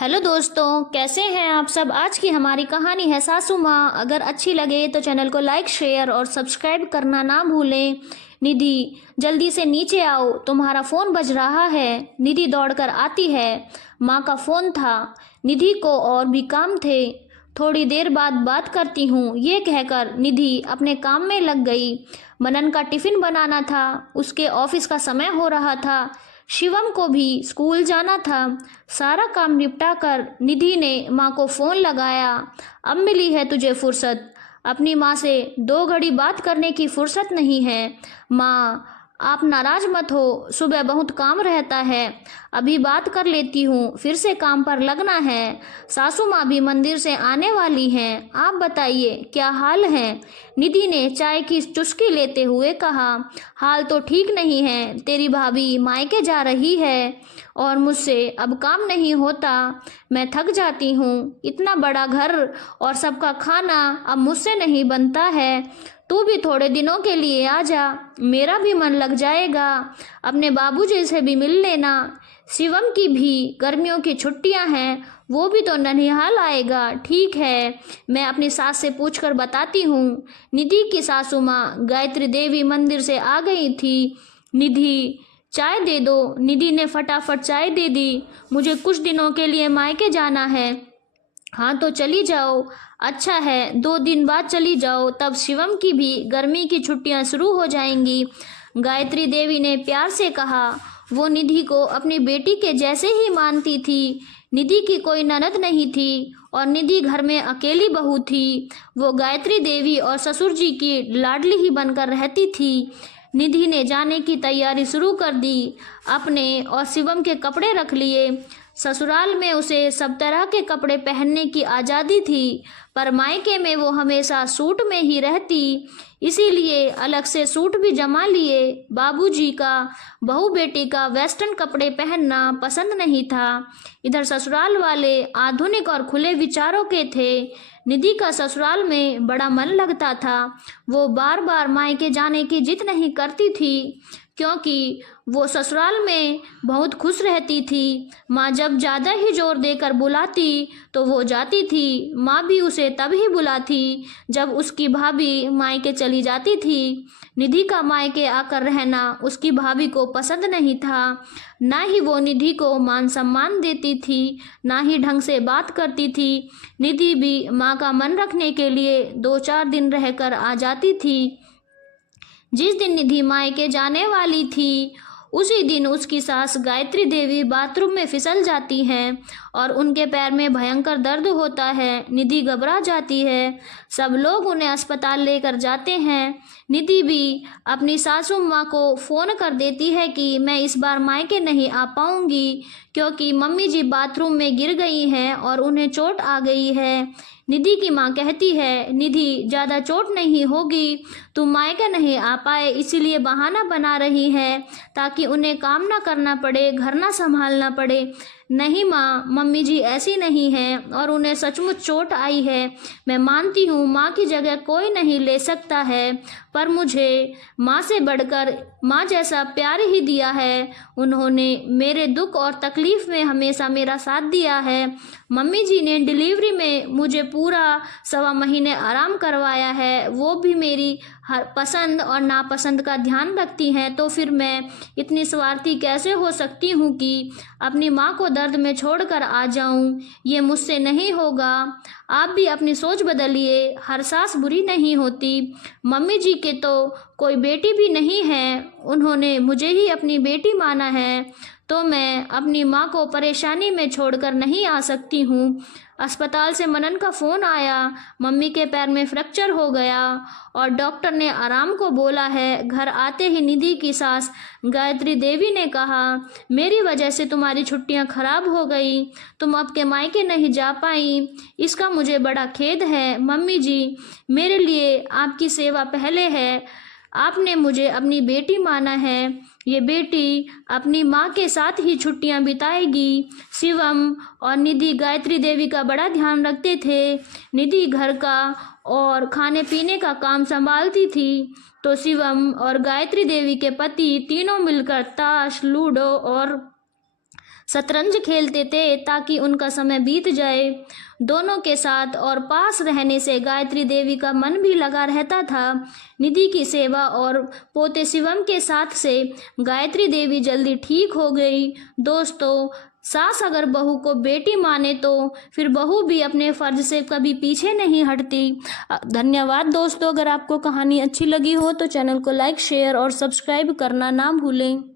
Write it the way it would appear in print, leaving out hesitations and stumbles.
Hello दोस्तों, कैसे हैं आप सब। आज की हमारी कहानी है सासू माँ। अगर अच्छी लगे तो चैनल को लाइक शेयर और सब्सक्राइब करना ना भूलें। निधि, जल्दी से नीचे आओ, तुम्हारा फ़ोन बज रहा है। निधि दौड़कर आती है। माँ का फ़ोन था। निधि को और भी काम थे। थोड़ी देर बाद बात करती हूँ, ये कहकर निधि अपने काम में लग गई। मनन का टिफ़िन बनाना था। उसके ऑफिस का समय हो रहा था। शिवम को भी स्कूल जाना था। सारा काम निपटा कर निधि ने माँ को फ़ोन लगाया। अब मिली है तुझे फुर्सत। अपनी माँ से 2 घड़ी बात करने की फुर्सत नहीं है। माँ, आप नाराज मत हो, सुबह बहुत काम रहता है। अभी बात कर लेती हूँ, फिर से काम पर लगना है। सासू माँ भी मंदिर से आने वाली हैं। आप बताइए क्या हाल है। निधि ने चाय की चुस्की लेते हुए कहा, हाल तो ठीक नहीं है। तेरी भाभी मायके जा रही है और मुझसे अब काम नहीं होता। मैं थक जाती हूँ। इतना बड़ा घर और सबका खाना अब मुझसे नहीं बनता है। तू भी थोड़े दिनों के लिए आ जा, मेरा भी मन लग जाएगा। अपने बाबूजी से भी मिल लेना। शिवम की भी गर्मियों की छुट्टियां हैं, वो भी तो ननिहाल आएगा। ठीक है, मैं अपनी सास से पूछकर बताती हूँ। निधि की सासू माँ गायत्री देवी मंदिर से आ गई थी। निधि, चाय दे दो। निधि ने फटाफट चाय दे दी। मुझे कुछ दिनों के लिए मायके जाना है। हाँ तो चली जाओ। अच्छा है, 2 दिन बाद चली जाओ, तब शिवम की भी गर्मी की छुट्टियां शुरू हो जाएंगी। गायत्री देवी ने प्यार से कहा। वो निधि को अपनी बेटी के जैसे ही मानती थी। निधि की कोई ननद नहीं थी और निधि घर में अकेली बहू थी। वो गायत्री देवी और ससुर जी की लाडली ही बनकर रहती थी। निधि ने जाने की तैयारी शुरू कर दी। अपने और शिवम के कपड़े रख लिए। ससुराल में उसे सब तरह के कपड़े पहनने की आज़ादी थी, पर मायके में वो हमेशा सूट में ही रहती, इसीलिए अलग से सूट भी जमा लिए। बाबूजी का बहू बेटी का वेस्टर्न कपड़े पहनना पसंद नहीं था। इधर ससुराल वाले आधुनिक और खुले विचारों के थे। निधि का ससुराल में बड़ा मन लगता था। वो बार बार मायके जाने की जिद नहीं करती थी, क्योंकि वो ससुराल में बहुत खुश रहती थी। माँ जब ज़्यादा ही जोर देकर बुलाती तो वो जाती थी। माँ भी उसे तब ही बुलाती जब उसकी भाभी मायके चली जाती थी। निधि का मायके आकर रहना उसकी भाभी को पसंद नहीं था। ना ही वो निधि को मान सम्मान देती थी, ना ही ढंग से बात करती थी। निधि भी माँ का मन रखने के लिए 2-4 दिन रहकर आ जाती थी। जिस दिन निधि मायके जाने वाली थी, उसी दिन उसकी सास गायत्री देवी बाथरूम में फिसल जाती हैं और उनके पैर में भयंकर दर्द होता है। निधि घबरा जाती है। सब लोग उन्हें अस्पताल लेकर जाते हैं। निधि भी अपनी सासू माँ को फ़ोन कर देती है कि मैं इस बार मायके नहीं आ पाऊंगी, क्योंकि मम्मी जी बाथरूम में गिर गई हैं और उन्हें चोट आ गई है। निधि की माँ कहती है, निधि ज़्यादा चोट नहीं होगी, तुम मायके नहीं आ पाए इसीलिए बहाना बना रही है ताकि उन्हें काम ना करना पड़े, घर ना संभालना पड़े। नहीं माँ, मम्मी जी ऐसी नहीं हैं और उन्हें सचमुच चोट आई है। मैं मानती हूँ माँ की जगह कोई नहीं ले सकता है, पर मुझे माँ से बढ़कर माँ जैसा प्यार ही दिया है। उन्होंने मेरे दुख और तकलीफ़ में हमेशा मेरा साथ दिया है। मम्मी जी ने डिलीवरी में मुझे पूरा 1.25 महीने आराम करवाया है। वो भी मेरी हर पसंद और नापसंद का ध्यान रखती हैं। तो फिर मैं इतनी स्वार्थी कैसे हो सकती हूँ कि अपनी माँ को दर्द में छोड़कर आ जाऊँ। ये मुझसे नहीं होगा। आप भी अपनी सोच बदलिए। हर सास बुरी नहीं होती। मम्मी जी के तो कोई बेटी भी नहीं है, उन्होंने मुझे ही अपनी बेटी माना है, तो मैं अपनी माँ को परेशानी में छोड़कर नहीं आ सकती हूँ। अस्पताल से मनन का फ़ोन आया। मम्मी के पैर में फ्रैक्चर हो गया और डॉक्टर ने आराम को बोला है। घर आते ही निधि की सास गायत्री देवी ने कहा, मेरी वजह से तुम्हारी छुट्टियां खराब हो गई, तुम अब के मायके नहीं जा पाई, इसका मुझे बड़ा खेद है। मम्मी जी, मेरे लिए आपकी सेवा पहले है। आपने मुझे अपनी बेटी माना है। ये बेटी अपनी माँ के साथ ही छुट्टियां बिताएगी। शिवम और निधि गायत्री देवी का बड़ा ध्यान रखते थे। निधि घर का और खाने पीने का काम संभालती थी, तो शिवम और गायत्री देवी के पति तीनों मिलकर ताश, लूडो और शतरंज खेलते थे ताकि उनका समय बीत जाए। दोनों के साथ और पास रहने से गायत्री देवी का मन भी लगा रहता था। निधि की सेवा और पोते शिवम के साथ से गायत्री देवी जल्दी ठीक हो गई। दोस्तों, सास अगर बहू को बेटी माने तो फिर बहू भी अपने फर्ज से कभी पीछे नहीं हटती। धन्यवाद दोस्तों। अगर आपको कहानी अच्छी लगी हो तो चैनल को लाइक, शेयर और सब्सक्राइब करना ना भूलें।